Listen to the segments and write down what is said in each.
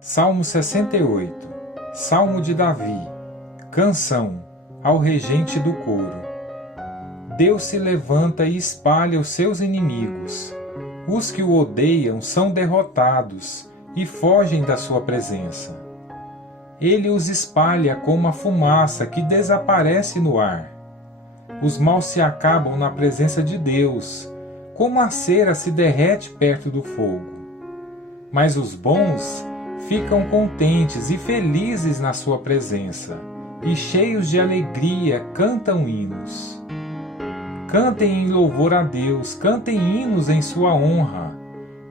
Salmo 68. Salmo de Davi. Canção ao regente do coro. Deus se levanta e espalha os seus inimigos. Os que o odeiam são derrotados e fogem da sua presença. Ele os espalha como a fumaça que desaparece no ar. Os maus se acabam na presença de Deus, como a cera se derrete perto do fogo. Mas os bons ficam contentes e felizes na sua presença, e cheios de alegria cantam hinos. Cantem em louvor a Deus, cantem hinos em sua honra.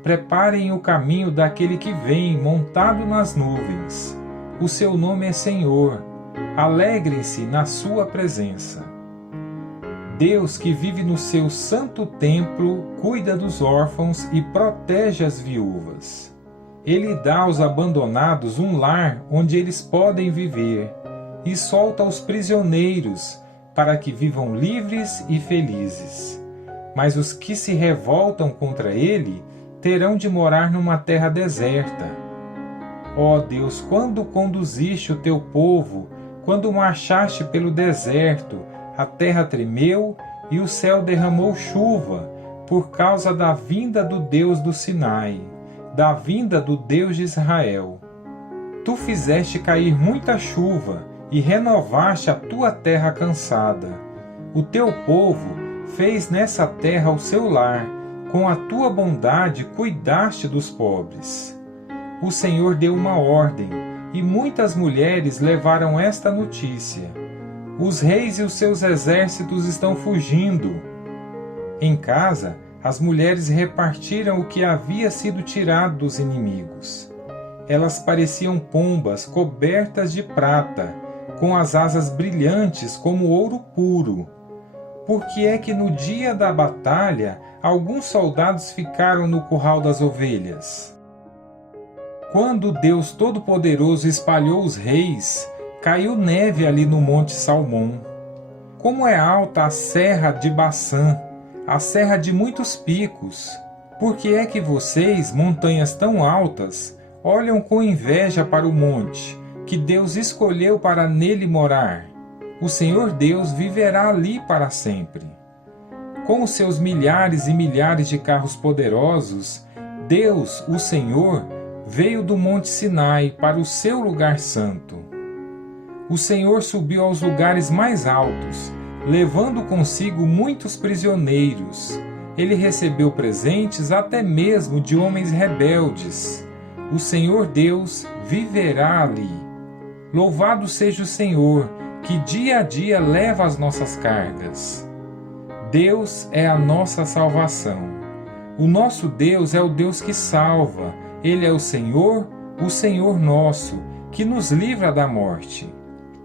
Preparem o caminho daquele que vem montado nas nuvens. O seu nome é Senhor. Alegrem-se na sua presença. Deus, que vive no seu santo templo, cuida dos órfãos e protege as viúvas. Ele dá aos abandonados um lar onde eles podem viver e solta os prisioneiros para que vivam livres e felizes. Mas os que se revoltam contra ele terão de morar numa terra deserta. Ó Deus, quando conduziste o teu povo, quando marchaste pelo deserto, a terra tremeu e o céu derramou chuva por causa da vinda do Deus do Sinai, da vinda do Deus de Israel. Tu fizeste cair muita chuva e renovaste a tua terra cansada. O teu povo fez nessa terra o seu lar, com a tua bondade cuidaste dos pobres. O Senhor deu uma ordem, e muitas mulheres levaram esta notícia: os reis e os seus exércitos estão fugindo. Em casa, as mulheres repartiram o que havia sido tirado dos inimigos. Elas pareciam pombas cobertas de prata, com as asas brilhantes como ouro puro. Por que é que no dia da batalha alguns soldados ficaram no curral das ovelhas? Quando Deus Todo-Poderoso espalhou os reis, caiu neve ali no Monte Salmão. Como é alta a serra de Baçã, a serra de muitos picos! Por que é que vocês, montanhas tão altas, olham com inveja para o monte, que Deus escolheu para nele morar? O Senhor Deus viverá ali para sempre. Com os seus milhares e milhares de carros poderosos, Deus, o Senhor, veio do Monte Sinai para o seu lugar santo. O Senhor subiu aos lugares mais altos, levando consigo muitos prisioneiros. Ele recebeu presentes até mesmo de homens rebeldes. O Senhor Deus viverá ali. Louvado seja o Senhor, que dia a dia leva as nossas cargas. Deus é a nossa salvação. O nosso Deus é o Deus que salva. Ele é o Senhor nosso, que nos livra da morte.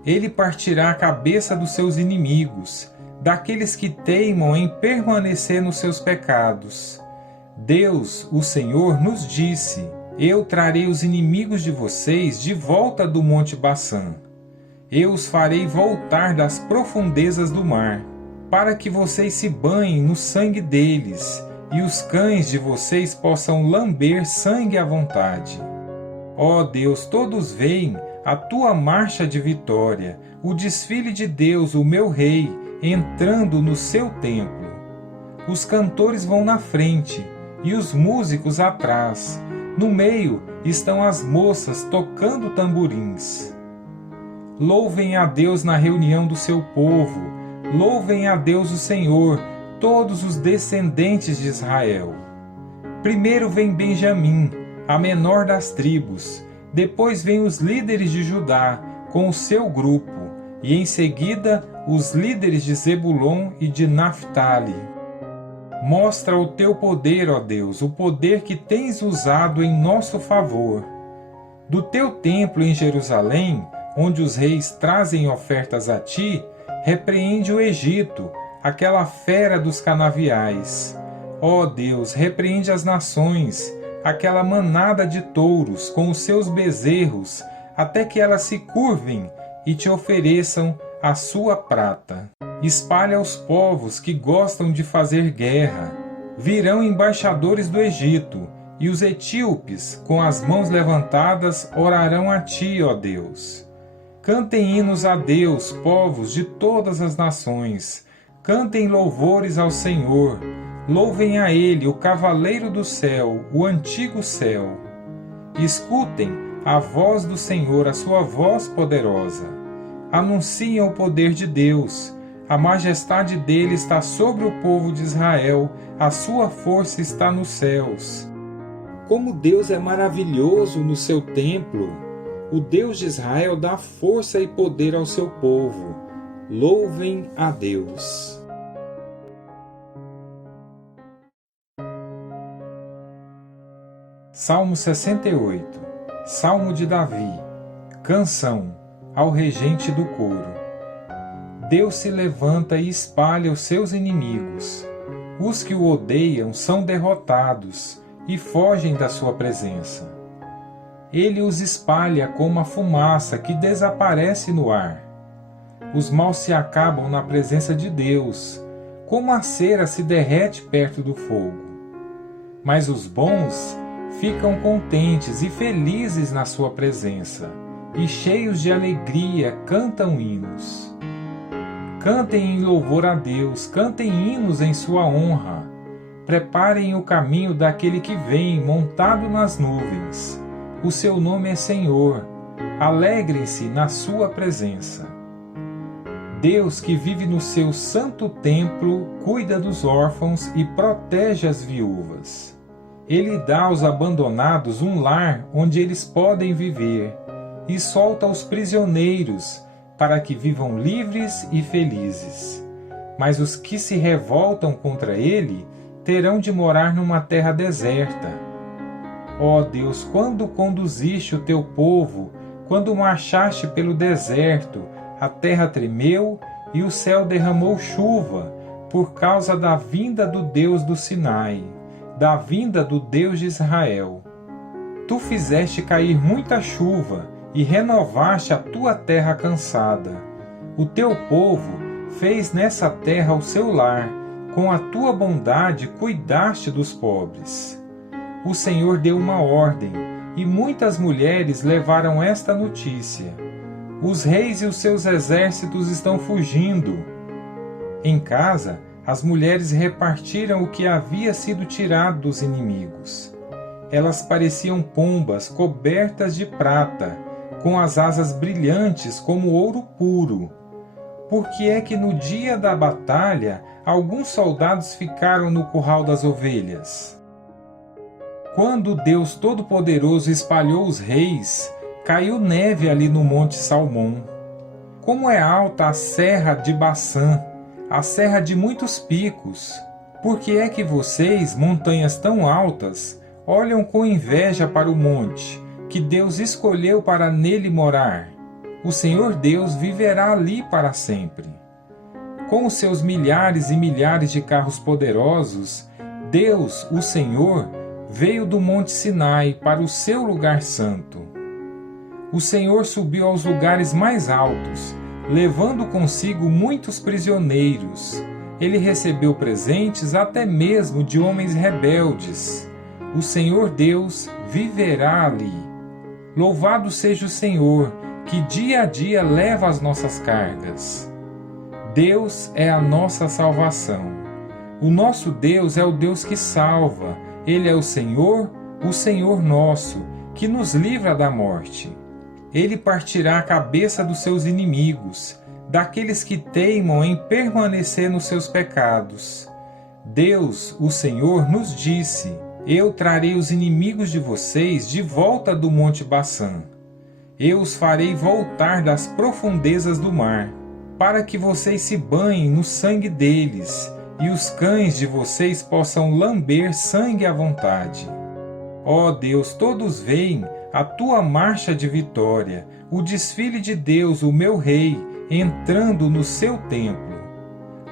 Ele partirá a cabeça dos seus inimigos, daqueles que teimam em permanecer nos seus pecados. Deus, o Senhor, nos disse: eu trarei os inimigos de vocês de volta do Monte Baçã. Eu os farei voltar das profundezas do mar, para que vocês se banhem no sangue deles, e os cães de vocês possam lamber sangue à vontade. Ó Deus, todos veem a tua marcha de vitória, o desfile de Deus, o meu Rei, entrando no seu templo. Os cantores vão na frente e os músicos atrás. No meio estão as moças tocando tamborins. Louvem a Deus na reunião do seu povo. Louvem a Deus o Senhor, todos os descendentes de Israel. Primeiro vem Benjamim, a menor das tribos. Depois vêm os líderes de Judá, com o seu grupo, e em seguida os líderes de Zebulon e de Naftali. Mostra o teu poder, ó Deus, o poder que tens usado em nosso favor. Do teu templo em Jerusalém, onde os reis trazem ofertas a ti, repreende o Egito, aquela fera dos canaviais. Ó Deus, repreende as nações, aquela manada de touros com os seus bezerros, até que elas se curvem e te ofereçam a sua prata. Espalha os povos que gostam de fazer guerra. Virão embaixadores do Egito, e os etíopes, com as mãos levantadas, orarão a ti, ó Deus. Cantem hinos a Deus, povos de todas as nações. Cantem louvores ao Senhor. Louvem a Ele, o cavaleiro do céu, o antigo céu. Escutem a voz do Senhor, a sua voz poderosa. Anunciem o poder de Deus. A majestade dele está sobre o povo de Israel. A sua força está nos céus. Como Deus é maravilhoso no seu templo! O Deus de Israel dá força e poder ao seu povo. Louvem a Deus. Salmo 68. Salmo de Davi. Canção ao regente do coro. Deus se levanta e espalha os seus inimigos. Os que o odeiam são derrotados e fogem da sua presença. Ele os espalha como a fumaça que desaparece no ar. Os maus se acabam na presença de Deus, como a cera se derrete perto do fogo. Mas os bons ficam contentes e felizes na sua presença, e cheios de alegria cantam hinos. Cantem em louvor a Deus, cantem hinos em sua honra. Preparem o caminho daquele que vem montado nas nuvens. O seu nome é Senhor. Alegrem-se na sua presença. Deus, que vive no seu santo templo, cuida dos órfãos e protege as viúvas. Ele dá aos abandonados um lar onde eles podem viver e solta os prisioneiros para que vivam livres e felizes. Mas os que se revoltam contra ele terão de morar numa terra deserta. Ó Deus, quando conduziste o teu povo, quando marchaste pelo deserto, a terra tremeu e o céu derramou chuva, por causa da vinda do Deus do Sinai, da vinda do Deus de Israel. Tu fizeste cair muita chuva e renovaste a tua terra cansada. O teu povo fez nessa terra o seu lar, com a tua bondade cuidaste dos pobres. O Senhor deu uma ordem, e muitas mulheres levaram esta notícia. Os reis e os seus exércitos estão fugindo. Em casa, as mulheres repartiram o que havia sido tirado dos inimigos. Elas pareciam pombas cobertas de prata, com as asas brilhantes como ouro puro. Por que é que no dia da batalha alguns soldados ficaram no curral das ovelhas? Quando Deus Todo-Poderoso espalhou os reis, caiu neve ali no Monte Salmão. Como é alta a serra de Baçã, a serra de muitos picos! Por que é que vocês, montanhas tão altas, olham com inveja para o monte, que Deus escolheu para nele morar? O Senhor Deus viverá ali para sempre. Com os seus milhares e milhares de carros poderosos, Deus, o Senhor, veio do Monte Sinai para o seu lugar santo. O Senhor subiu aos lugares mais altos, levando consigo muitos prisioneiros. Ele recebeu presentes até mesmo de homens rebeldes. O Senhor Deus viverá ali. Louvado seja o Senhor, que dia a dia leva as nossas cargas. Deus é a nossa salvação. O nosso Deus é o Deus que salva. Ele é o Senhor nosso, que nos livra da morte. Ele partirá a cabeça dos seus inimigos, daqueles que teimam em permanecer nos seus pecados. Deus, o Senhor, nos disse: Eu trarei os inimigos de vocês de volta do Monte Baçã. Eu os farei voltar das profundezas do mar, para que vocês se banhem no sangue deles, e os cães de vocês possam lamber sangue à vontade. Ó Deus, todos veem a tua marcha de vitória, o desfile de Deus, o meu Rei, entrando no seu templo.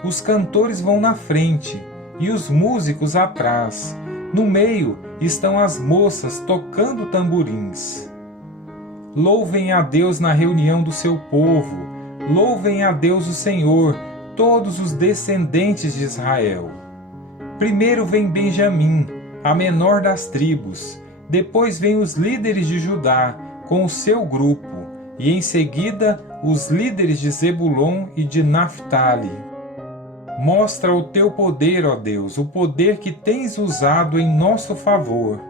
Os cantores vão na frente e os músicos atrás. No meio estão as moças tocando tamborins. Louvem a Deus na reunião do seu povo. Louvem a Deus o Senhor, todos os descendentes de Israel. Primeiro vem Benjamim, a menor das tribos. Depois vem os líderes de Judá, com o seu grupo, e em seguida os líderes de Zebulon e de Naftali. Mostra o teu poder, ó Deus, o poder que tens usado em nosso favor.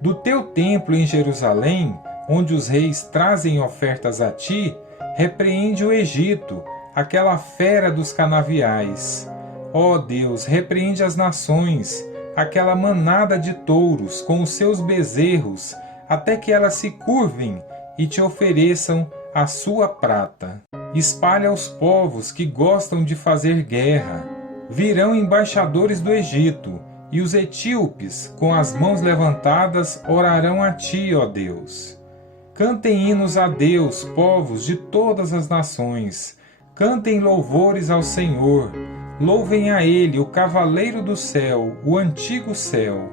Do teu templo em Jerusalém, onde os reis trazem ofertas a ti, repreende o Egito, aquela fera dos canaviais. Ó Deus, repreende as nações, aquela manada de touros com os seus bezerros, até que elas se curvem e te ofereçam a sua prata. Espalha os povos que gostam de fazer guerra. Virão embaixadores do Egito, e os etíopes, com as mãos levantadas, orarão a ti, ó Deus. Cantem hinos a Deus, povos de todas as nações. Cantem louvores ao Senhor. Louvem a Ele, o cavaleiro do céu, o antigo céu.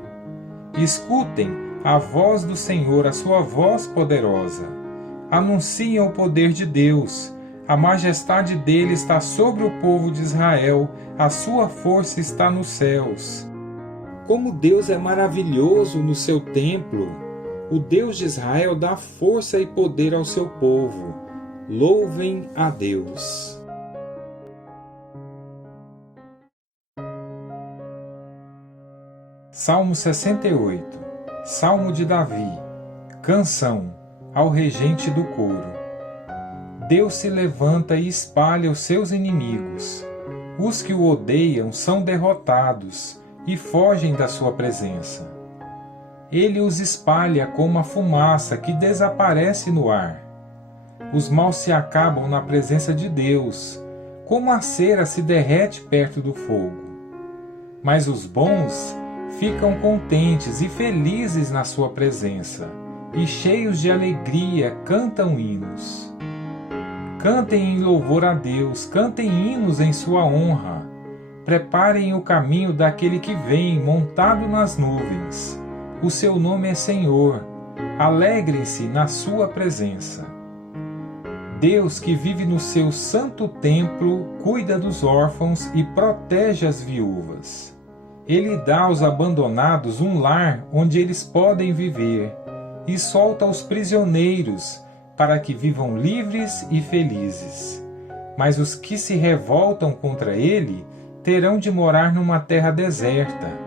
Escutem a voz do Senhor, a sua voz poderosa. Anunciem o poder de Deus. A majestade dele está sobre o povo de Israel, a sua força está nos céus. Como Deus é maravilhoso no seu templo! O Deus de Israel dá força e poder ao seu povo. Louvem a Deus. Salmo 68. Salmo de Davi. Canção ao regente do coro. Deus se levanta e espalha os seus inimigos. Os que o odeiam são derrotados e fogem da sua presença. Ele os espalha como a fumaça que desaparece no ar. Os maus se acabam na presença de Deus, como a cera se derrete perto do fogo. Mas os bons ficam contentes e felizes na sua presença, e cheios de alegria cantam hinos. Cantem em louvor a Deus, cantem hinos em sua honra. Preparem o caminho daquele que vem montado nas nuvens. O seu nome é Senhor. Alegrem-se na sua presença. Deus, que vive no seu santo templo, cuida dos órfãos e protege as viúvas. Ele dá aos abandonados um lar onde eles podem viver e solta os prisioneiros para que vivam livres e felizes. Mas os que se revoltam contra ele terão de morar numa terra deserta.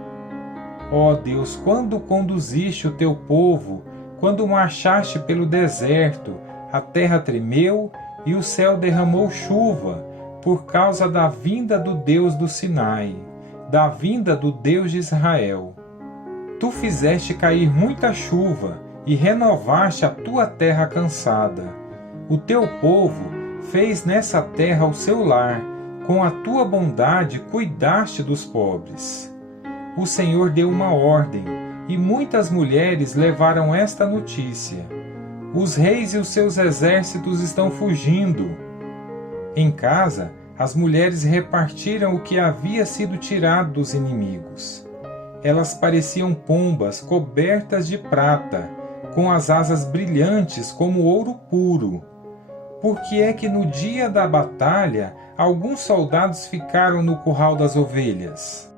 Ó Deus, quando conduziste o teu povo, quando marchaste pelo deserto, a terra tremeu e o céu derramou chuva, por causa da vinda do Deus do Sinai, da vinda do Deus de Israel. Tu fizeste cair muita chuva e renovaste a tua terra cansada. O teu povo fez nessa terra o seu lar, com a tua bondade cuidaste dos pobres. O Senhor deu uma ordem, e muitas mulheres levaram esta notícia. Os reis e os seus exércitos estão fugindo. Em casa, as mulheres repartiram o que havia sido tirado dos inimigos. Elas pareciam pombas cobertas de prata, com as asas brilhantes como ouro puro. Por que é que no dia da batalha alguns soldados ficaram no curral das ovelhas?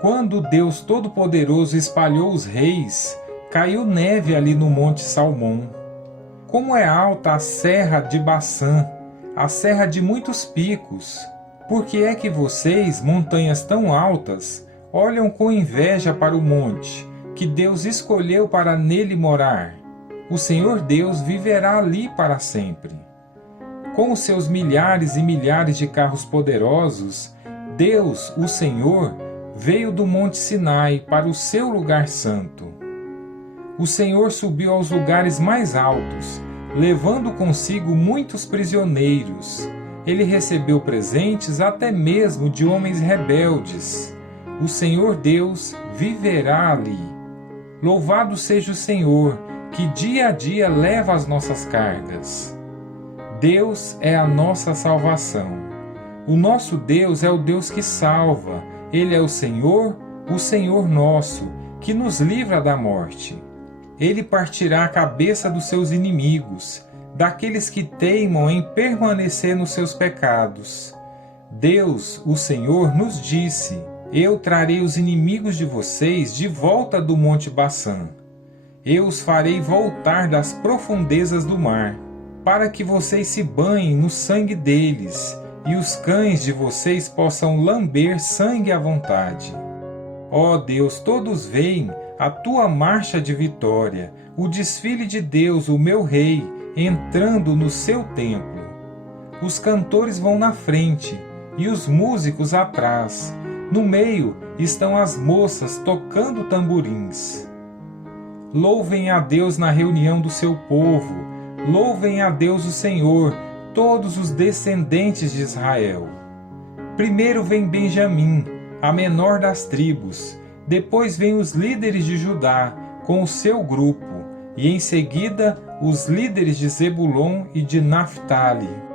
Quando Deus Todo-Poderoso espalhou os reis, caiu neve ali no Monte Salmão. Como é alta a serra de Baçã, a serra de muitos picos! Por que é que vocês, montanhas tão altas, olham com inveja para o monte, que Deus escolheu para nele morar? O Senhor Deus viverá ali para sempre. Com os seus milhares e milhares de carros poderosos, Deus, o Senhor, veio do Monte Sinai para o seu lugar santo. O Senhor subiu aos lugares mais altos, levando consigo muitos prisioneiros. Ele recebeu presentes até mesmo de homens rebeldes. O Senhor Deus viverá ali. Louvado seja o Senhor, que dia a dia leva as nossas cargas. Deus é a nossa salvação. O nosso Deus é o Deus que salva. Ele é o Senhor nosso, que nos livra da morte. Ele partirá a cabeça dos seus inimigos, daqueles que teimam em permanecer nos seus pecados. Deus, o Senhor, nos disse: Eu trarei os inimigos de vocês de volta do monte Baçã. Eu os farei voltar das profundezas do mar, para que vocês se banhem no sangue deles, e os cães de vocês possam lamber sangue à vontade. Ó Deus, todos veem a tua marcha de vitória, o desfile de Deus, o meu Rei, entrando no seu templo. Os cantores vão na frente e os músicos atrás. No meio estão as moças tocando tamborins. Louvem a Deus na reunião do seu povo. Louvem a Deus o Senhor, todos os descendentes de Israel. Primeiro vem Benjamim, a menor das tribos. Depois vem os líderes de Judá, com o seu grupo. E em seguida, os líderes de Zebulon e de Naftali.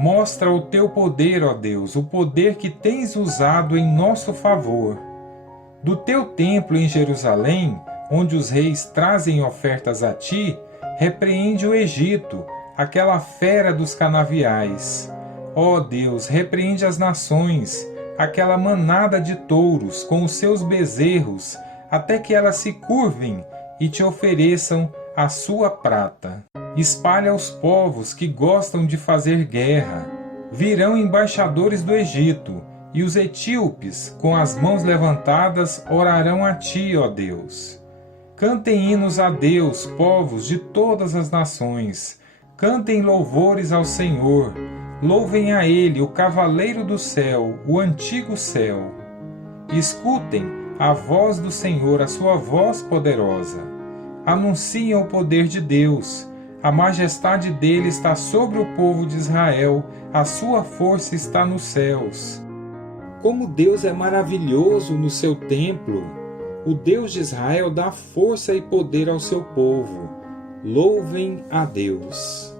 Mostra o teu poder, ó Deus, o poder que tens usado em nosso favor. Do teu templo em Jerusalém, onde os reis trazem ofertas a ti, repreende o Egito, aquela fera dos canaviais. Ó Deus, repreende as nações, aquela manada de touros com os seus bezerros, até que elas se curvem e te ofereçam a sua prata. Espalha os povos que gostam de fazer guerra. Virão embaixadores do Egito, e os etíopes, com as mãos levantadas, orarão a ti, ó Deus. Cantem hinos a Deus, povos de todas as nações. Cantem louvores ao Senhor. Louvem a Ele, o cavaleiro do céu, o antigo céu. Escutem a voz do Senhor, a sua voz poderosa. Anunciem o poder de Deus. A majestade dele está sobre o povo de Israel, a sua força está nos céus. Como Deus é maravilhoso no seu templo! O Deus de Israel dá força e poder ao seu povo. Louvem a Deus!